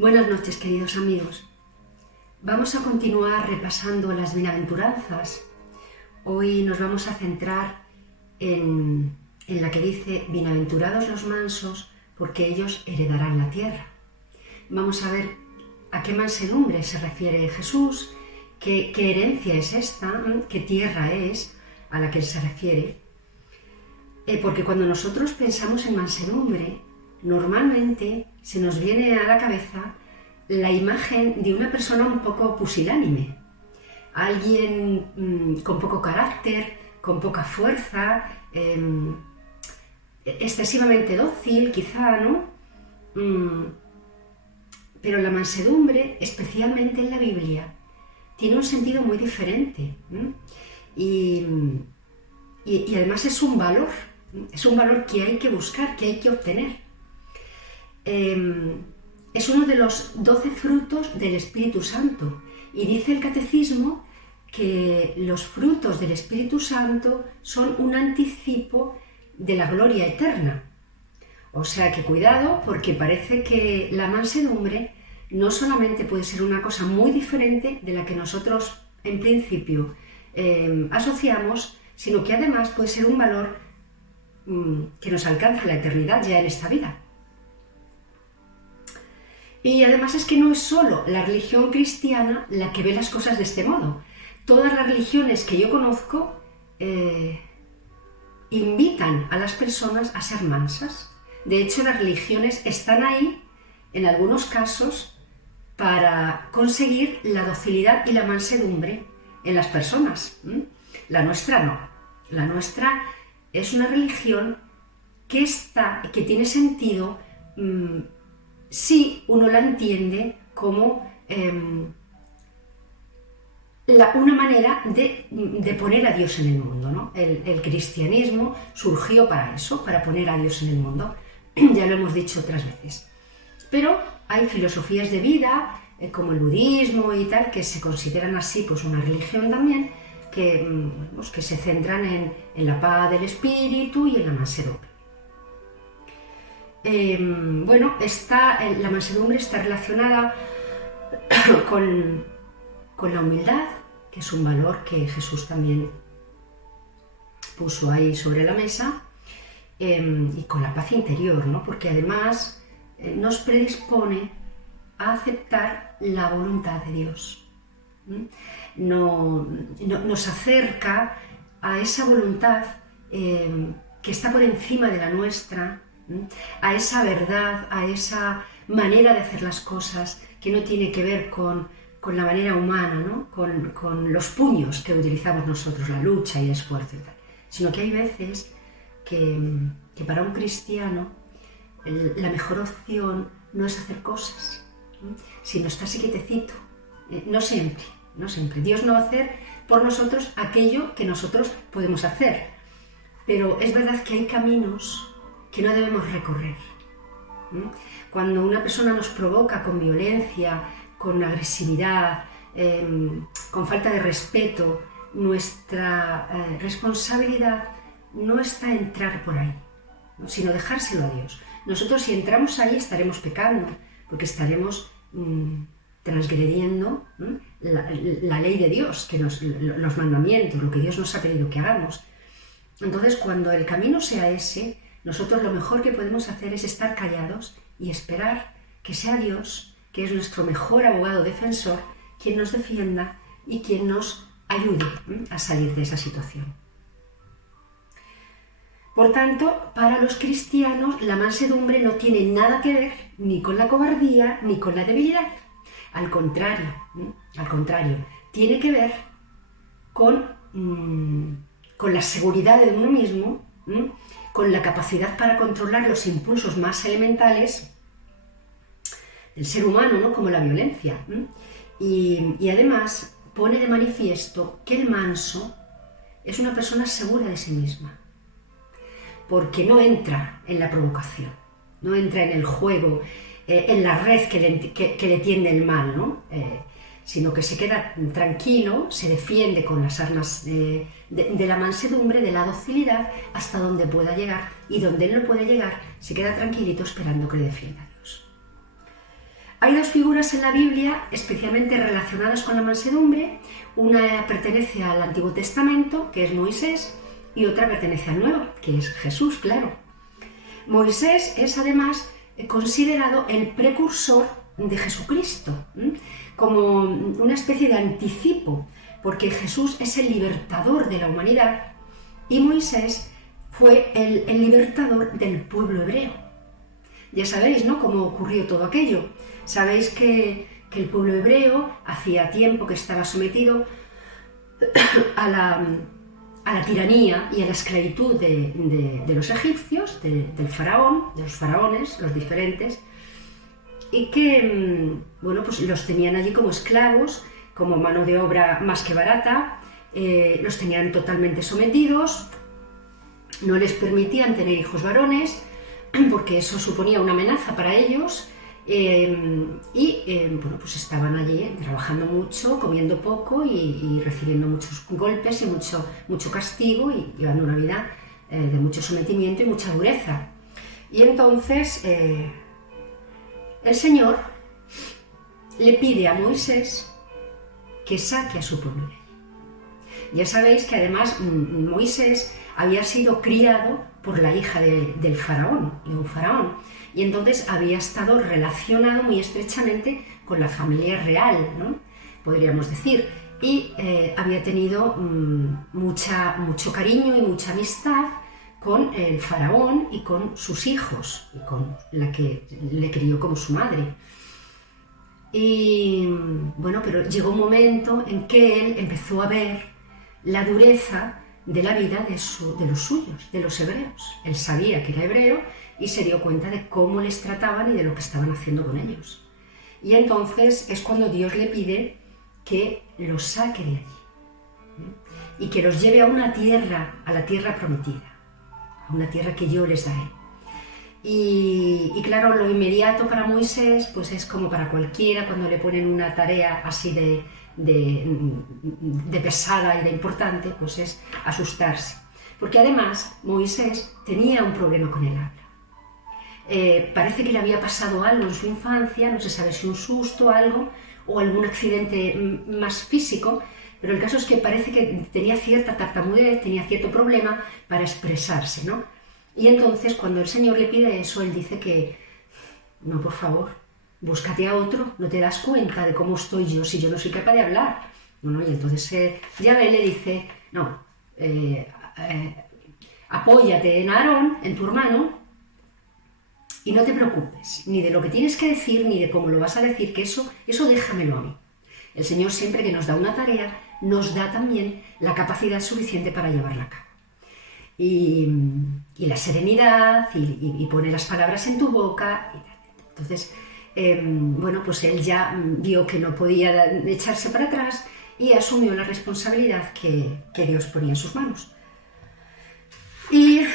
Buenas noches, queridos amigos. Vamos a continuar repasando las bienaventuranzas. Hoy nos vamos a centrar en la que dice: bienaventurados los mansos, porque ellos heredarán la tierra. Vamos a ver a qué mansedumbre se refiere Jesús, qué herencia es esta, qué tierra es a la que él se refiere. Porque cuando nosotros pensamos en mansedumbre, normalmente se nos viene a la cabeza la imagen de una persona un poco pusilánime, alguien con poco carácter, con poca fuerza, excesivamente dócil quizá, ¿no? Pero la mansedumbre, especialmente en la Biblia, tiene un sentido muy diferente, y además es un valor que hay que buscar, que hay que obtener. Es uno de los 12 frutos del Espíritu Santo, y dice el Catecismo que los frutos del Espíritu Santo son un anticipo de la gloria eterna. O sea que cuidado, porque parece que la mansedumbre no solamente puede ser una cosa muy diferente de la que nosotros en principio asociamos, sino que además puede ser un valor que nos alcanza la eternidad ya en esta vida. Y además es que no es solo la religión cristiana la que ve las cosas de este modo. Todas las religiones que yo conozco invitan a las personas a ser mansas. De hecho, las religiones están ahí, en algunos casos, para conseguir la docilidad y la mansedumbre en las personas. La nuestra no. La nuestra es una religión que tiene sentido si uno la entiende como una manera de poner a Dios en el mundo, ¿no? El cristianismo surgió para eso, para poner a Dios en el mundo. Ya lo hemos dicho otras veces. Pero hay filosofías de vida, como el budismo y tal, que se consideran así, pues una religión también, que se centran en la paz del espíritu y en la mansedumbre. La mansedumbre está relacionada con la humildad, que es un valor que Jesús también puso ahí sobre la mesa, y con la paz interior, ¿no? Porque además nos predispone a aceptar la voluntad de Dios. Nos acerca a esa voluntad que está por encima de la nuestra, a esa verdad, a esa manera de hacer las cosas que no tiene que ver con la manera humana, ¿no? con los puños que utilizamos nosotros, la lucha y el esfuerzo y tal, sino que hay veces que para un cristiano la mejor opción no es hacer cosas, sino estarse quietecito. No siempre. Dios no va a hacer por nosotros aquello que nosotros podemos hacer, pero es verdad que hay caminos que no debemos recorrer. Cuando una persona nos provoca con violencia, con agresividad, con falta de respeto, nuestra responsabilidad no está entrar por ahí, ¿no? Sino dejárselo a Dios. Nosotros, si entramos ahí, estaremos pecando, porque estaremos transgrediendo la ley de Dios, los mandamientos, lo que Dios nos ha pedido que hagamos. Entonces, cuando el camino sea ese, nosotros lo mejor que podemos hacer es estar callados y esperar que sea Dios, que es nuestro mejor abogado defensor, quien nos defienda y quien nos ayude a salir de esa situación. Por tanto, para los cristianos, la mansedumbre no tiene nada que ver ni con la cobardía ni con la debilidad. Al contrario, tiene que ver con la seguridad de uno mismo, con la capacidad para controlar los impulsos más elementales del ser humano, ¿no? Como la violencia. Y además pone de manifiesto que el manso es una persona segura de sí misma, porque no entra en la provocación, no entra en el juego, en la red que le tiende el mal, ¿no? Sino que se queda tranquilo, se defiende con las armas de la mansedumbre, de la docilidad, hasta donde pueda llegar, y donde él no puede llegar, se queda tranquilito esperando que le defienda Dios. Hay dos figuras en la Biblia especialmente relacionadas con la mansedumbre. Una pertenece al Antiguo Testamento, que es Moisés, y otra pertenece al Nuevo, que es Jesús, claro. Moisés es además considerado el precursor de Jesucristo, como una especie de anticipo, porque Jesús es el libertador de la humanidad y Moisés fue el libertador del pueblo hebreo. Ya sabéis, ¿no?, cómo ocurrió todo aquello. Sabéis que el pueblo hebreo hacía tiempo que estaba sometido a la tiranía y a la esclavitud de los egipcios, del faraón, de los faraones, los diferentes, y que, bueno, pues los tenían allí como esclavos, como mano de obra más que barata, los tenían totalmente sometidos, no les permitían tener hijos varones, porque eso suponía una amenaza para ellos, bueno, pues estaban allí trabajando mucho, comiendo poco y recibiendo muchos golpes y mucho castigo y llevando una vida de mucho sometimiento y mucha dureza. Y entonces el Señor le pide a Moisés que saque a su pueblo de allí. Ya sabéis que además Moisés había sido criado por la hija de un faraón, y entonces había estado relacionado muy estrechamente con la familia real, ¿no?, podríamos decir, y había tenido mucho cariño y mucha amistad con el faraón y con sus hijos, y con la que le crió como su madre. Y bueno, pero llegó un momento en que él empezó a ver la dureza de la vida de los suyos, de los hebreos. Él sabía que era hebreo y se dio cuenta de cómo les trataban y de lo que estaban haciendo con ellos. Y entonces es cuando Dios le pide que los saque de allí y que los lleve a una tierra, a la tierra prometida, a una tierra que yo les daré. Y claro, lo inmediato para Moisés pues es como para cualquiera cuando le ponen una tarea así de pesada y de importante, pues es asustarse, porque además Moisés tenía un problema con el habla. Parece que le había pasado algo en su infancia, no se sabe si un susto, algo, o algún accidente más físico, pero el caso es que parece que tenía cierta tartamudez, tenía cierto problema para expresarse, ¿no? Y entonces cuando el Señor le pide eso, él dice que no, por favor, búscate a otro, no te das cuenta de cómo estoy yo si yo no soy capaz de hablar. Bueno, y entonces Yahvé le dice, no, apóyate en Aarón, en tu hermano, y no te preocupes, ni de lo que tienes que decir, ni de cómo lo vas a decir, que eso déjamelo a mí. El Señor siempre que nos da una tarea, nos da también la capacidad suficiente para llevarla a cabo. Y la serenidad, y pone las palabras en tu boca. Entonces, bueno, pues él ya vio que no podía echarse para atrás y asumió la responsabilidad que Dios ponía en sus manos. Y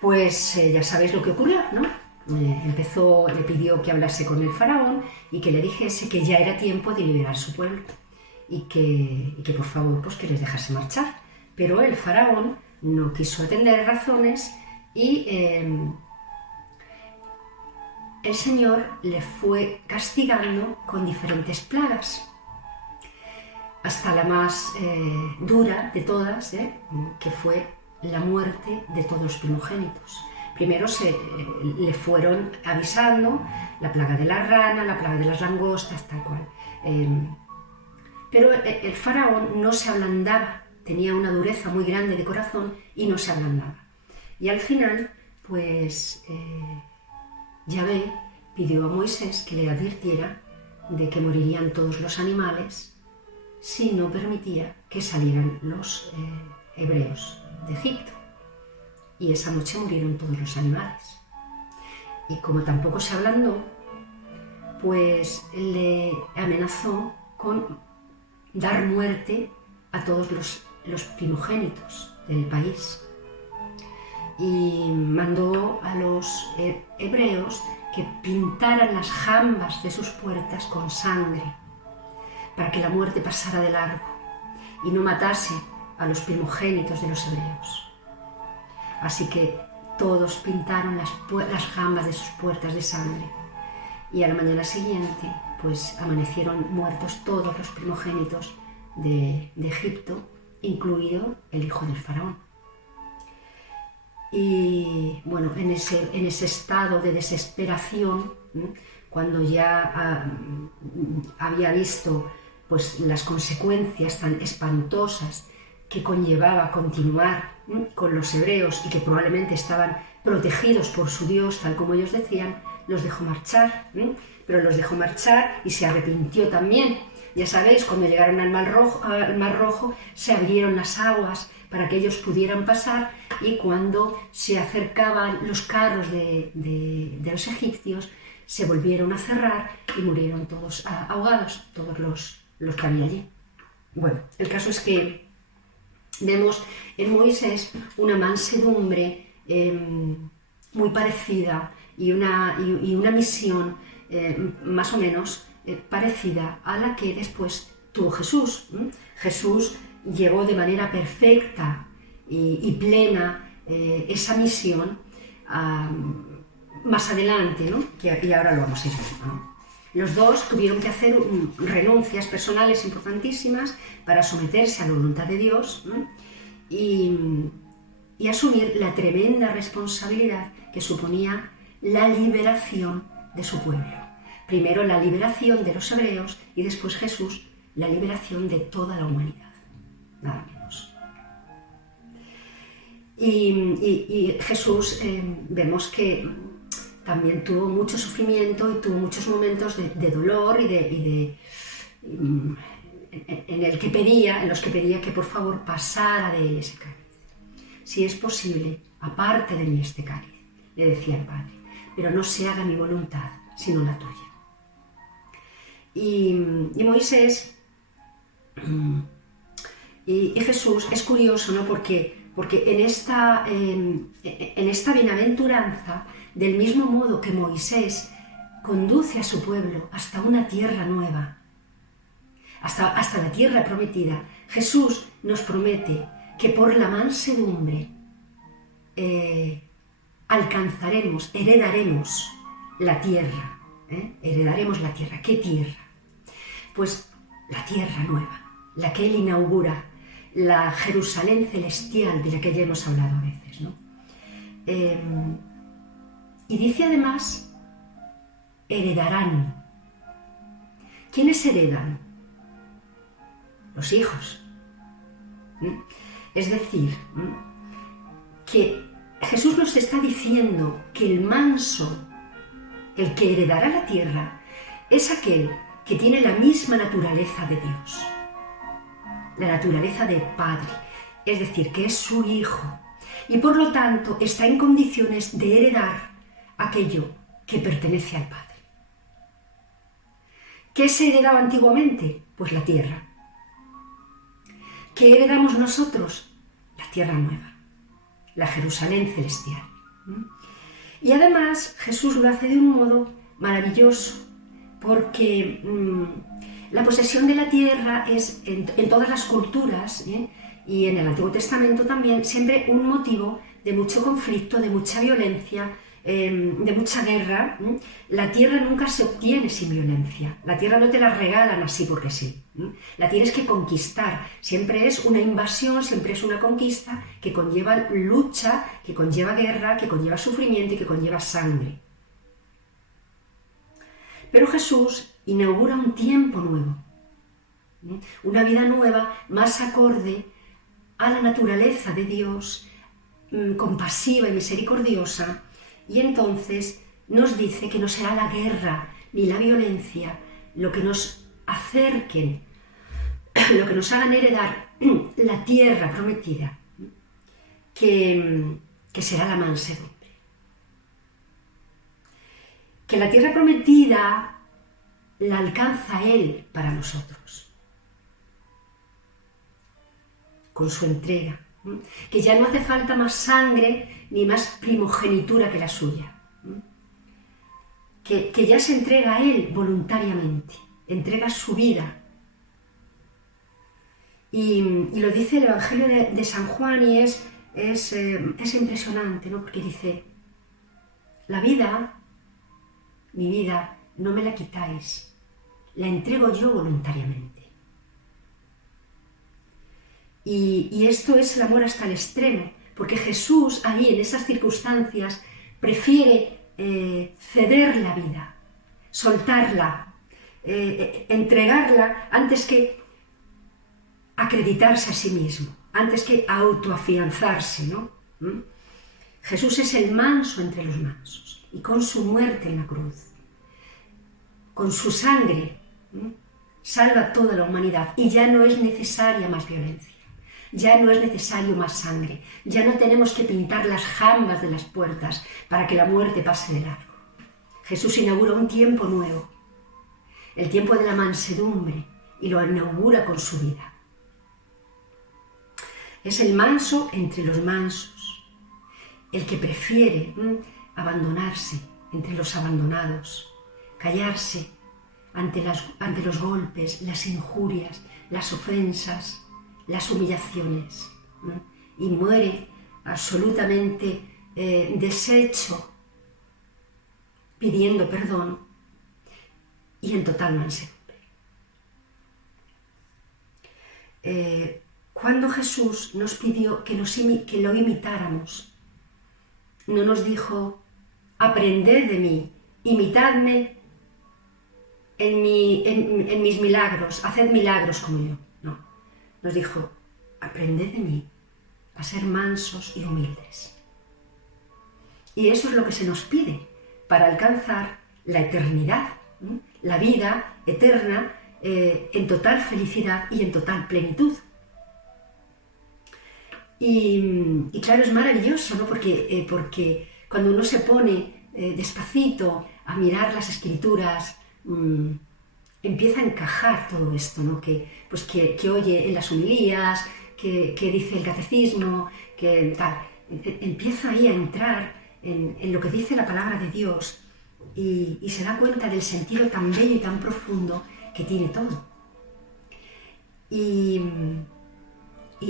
pues ya sabéis lo que ocurrió, ¿no? Le pidió que hablase con el faraón y que le dijese que ya era tiempo de liberar a su pueblo y que por favor pues que les dejase marchar. Pero el faraón no quiso atender razones y el Señor le fue castigando con diferentes plagas, hasta la más dura de todas, que fue la muerte de todos los primogénitos. Primero le fueron avisando la plaga de la rana, la plaga de las langostas, tal cual. Pero el faraón no se ablandaba, tenía una dureza muy grande de corazón y no se ablandaba. Y al final, pues Yahvé pidió a Moisés que le advirtiera de que morirían todos los animales si no permitía que salieran los hebreos de Egipto. Y esa noche murieron todos los animales. Y como tampoco se ablandó, pues le amenazó con dar muerte a todos los primogénitos del país. Y mandó a los hebreos que pintaran las jambas de sus puertas con sangre, para que la muerte pasara de largo y no matase a los primogénitos de los hebreos. Así que todos pintaron las jambas de sus puertas de sangre y a la mañana siguiente pues amanecieron muertos todos los primogénitos de Egipto, incluido el hijo del faraón. Y bueno, en ese estado de desesperación, cuando ya había visto pues las consecuencias tan espantosas que conllevaba continuar con los hebreos y que probablemente estaban protegidos por su Dios, tal como ellos decían, los dejó marchar, pero los dejó marchar y se arrepintió también. Ya sabéis, cuando llegaron al Mar Rojo se abrieron las aguas para que ellos pudieran pasar, y cuando se acercaban los carros de los egipcios se volvieron a cerrar y murieron todos ahogados, todos los que había allí. Bueno, el caso es que vemos en Moisés una mansedumbre muy parecida y una misión más o menos parecida a la que después tuvo Jesús. Jesús llevó de manera perfecta y plena esa misión más adelante, ¿no? Y ahora lo vamos a ir viendo, ¿no? Los dos tuvieron que hacer renuncias personales importantísimas para someterse a la voluntad de Dios, ¿no? y asumir la tremenda responsabilidad que suponía la liberación de su pueblo. Primero la liberación de los hebreos y después Jesús la liberación de toda la humanidad, nada menos. Y Jesús vemos que también tuvo mucho sufrimiento y tuvo muchos momentos de dolor en los que pedía que por favor pasara de él ese cáliz. Si es posible, aparte de mí este cáliz, le decía el Padre, pero no se haga mi voluntad, sino la tuya. Y Moisés y Jesús es curioso, ¿no? Porque en esta bienaventuranza, del mismo modo que Moisés conduce a su pueblo hasta una tierra nueva, hasta la tierra prometida, Jesús nos promete que por la mansedumbre heredaremos la tierra. Heredaremos la tierra. ¿Qué tierra? Pues la tierra nueva, la que Él inaugura, la Jerusalén celestial de la que ya hemos hablado a veces, ¿no? Y dice además, heredarán. ¿Quiénes heredan? Los hijos. Es decir, que Jesús nos está diciendo que el manso, el que heredará la tierra, es aquel que tiene la misma naturaleza de Dios, la naturaleza del Padre, es decir, que es su Hijo, y por lo tanto está en condiciones de heredar aquello que pertenece al Padre. ¿Qué se heredaba antiguamente? Pues la tierra. ¿Qué heredamos nosotros? La tierra nueva, la Jerusalén celestial. Y además Jesús lo hace de un modo maravilloso, porque la posesión de la tierra es en todas las culturas, y en el Antiguo Testamento también, siempre un motivo de mucho conflicto, de mucha violencia, de mucha guerra. La tierra nunca se obtiene sin violencia, la tierra no te la regalan así porque sí. La tienes que conquistar, siempre es una invasión, siempre es una conquista que conlleva lucha, que conlleva guerra, que conlleva sufrimiento y que conlleva sangre. Pero Jesús inaugura un tiempo nuevo, una vida nueva más acorde a la naturaleza de Dios, compasiva y misericordiosa, y entonces nos dice que no será la guerra ni la violencia lo que nos acerquen, lo que nos hagan heredar la tierra prometida, que será la mansedumbre. Que la tierra prometida la alcanza Él para nosotros, con su entrega, que ya no hace falta más sangre ni más primogenitura que la suya, que ya se entrega a Él voluntariamente, entrega su vida. Y lo dice el Evangelio de San Juan, y es impresionante, ¿no? Porque dice, la vida, mi vida, no me la quitáis, la entrego yo voluntariamente. Y esto es el amor hasta el extremo, porque Jesús ahí en esas circunstancias prefiere ceder la vida, soltarla, entregarla antes que acreditarse a sí mismo, antes que autoafianzarse, ¿no? Jesús es el manso entre los mansos y con su muerte en la cruz, con su sangre, salva a toda la humanidad y ya no es necesaria más violencia. Ya no es necesario más sangre, ya no tenemos que pintar las jambas de las puertas para que la muerte pase de largo. Jesús inaugura un tiempo nuevo, el tiempo de la mansedumbre, y lo inaugura con su vida. Es el manso entre los mansos, el que prefiere abandonarse entre los abandonados, callarse ante los golpes, las injurias, las ofensas, las humillaciones, y muere absolutamente deshecho, pidiendo perdón y en total mansedumbre. Cuando Jesús nos pidió que lo imitáramos, no nos dijo: aprended de mí, imitadme en mis milagros, haced milagros como yo. Nos dijo: aprended de mí a ser mansos y humildes. Y eso es lo que se nos pide para alcanzar la eternidad, la vida eterna en total felicidad y en total plenitud. Y claro, es maravilloso, ¿no? Porque cuando uno se pone despacito a mirar las Escrituras, empieza a encajar todo esto, ¿no? que oye en las homilías, que dice el catecismo, que tal. Empieza ahí a entrar en lo que dice la palabra de Dios y se da cuenta del sentido tan bello y tan profundo que tiene todo. Y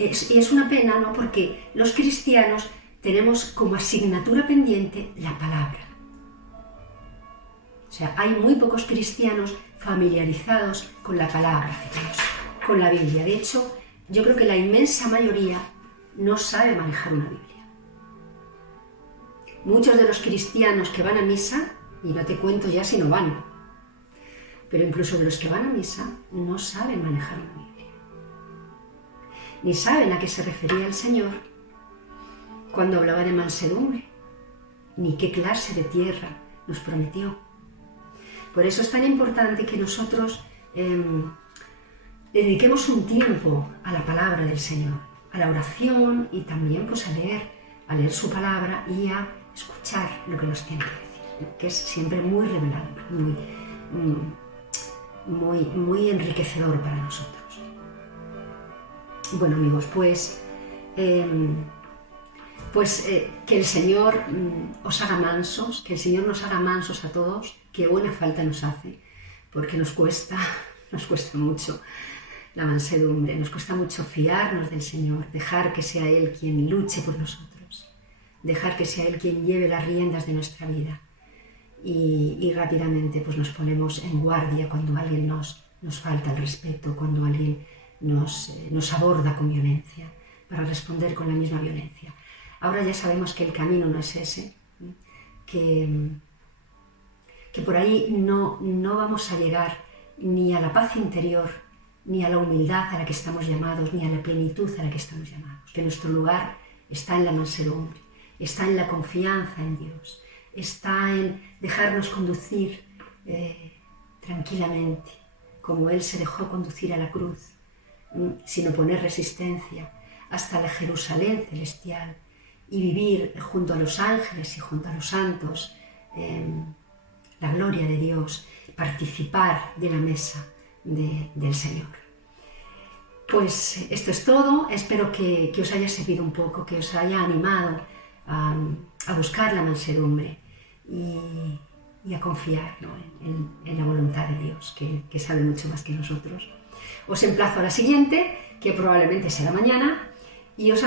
es una pena, ¿no? Porque los cristianos tenemos como asignatura pendiente la palabra. O sea, hay muy pocos cristianos familiarizados con la palabra de Dios, con la Biblia. De hecho, yo creo que la inmensa mayoría no sabe manejar una Biblia. Muchos de los cristianos que van a misa, y no te cuento ya si no van, pero incluso de los que van a misa no saben manejar una Biblia. Ni saben a qué se refería el Señor cuando hablaba de mansedumbre, ni qué clase de tierra nos prometió. Por eso es tan importante que nosotros dediquemos un tiempo a la palabra del Señor, a la oración y también pues, a leer su palabra y a escuchar lo que nos tiene que decir, que es siempre muy revelador, muy enriquecedor para nosotros. Bueno, amigos, pues que el Señor os haga mansos, que el Señor nos haga mansos a todos. Qué buena falta nos hace, porque nos cuesta mucho la mansedumbre, nos cuesta mucho fiarnos del Señor, dejar que sea Él quien luche por nosotros, dejar que sea Él quien lleve las riendas de nuestra vida. Y rápidamente pues nos ponemos en guardia cuando alguien nos falta el respeto, cuando alguien nos aborda con violencia, para responder con la misma violencia. Ahora ya sabemos que el camino no es ese, que por ahí no vamos a llegar ni a la paz interior, ni a la humildad a la que estamos llamados, ni a la plenitud a la que estamos llamados. Que nuestro lugar está en la mansedumbre, está en la confianza en Dios, está en dejarnos conducir tranquilamente, como Él se dejó conducir a la cruz, sin oponer resistencia, hasta la Jerusalén celestial, y vivir junto a los ángeles y junto a los santos la gloria de Dios, participar de la mesa del Señor. Pues esto es todo, espero que os haya servido un poco, que os haya animado a buscar la mansedumbre y a confiar, ¿no? en la voluntad de Dios, que sabe mucho más que nosotros. Os emplazo a la siguiente, que probablemente será mañana, y os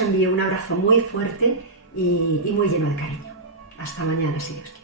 envío un abrazo muy fuerte y muy lleno de cariño. Hasta mañana, si Dios quiere.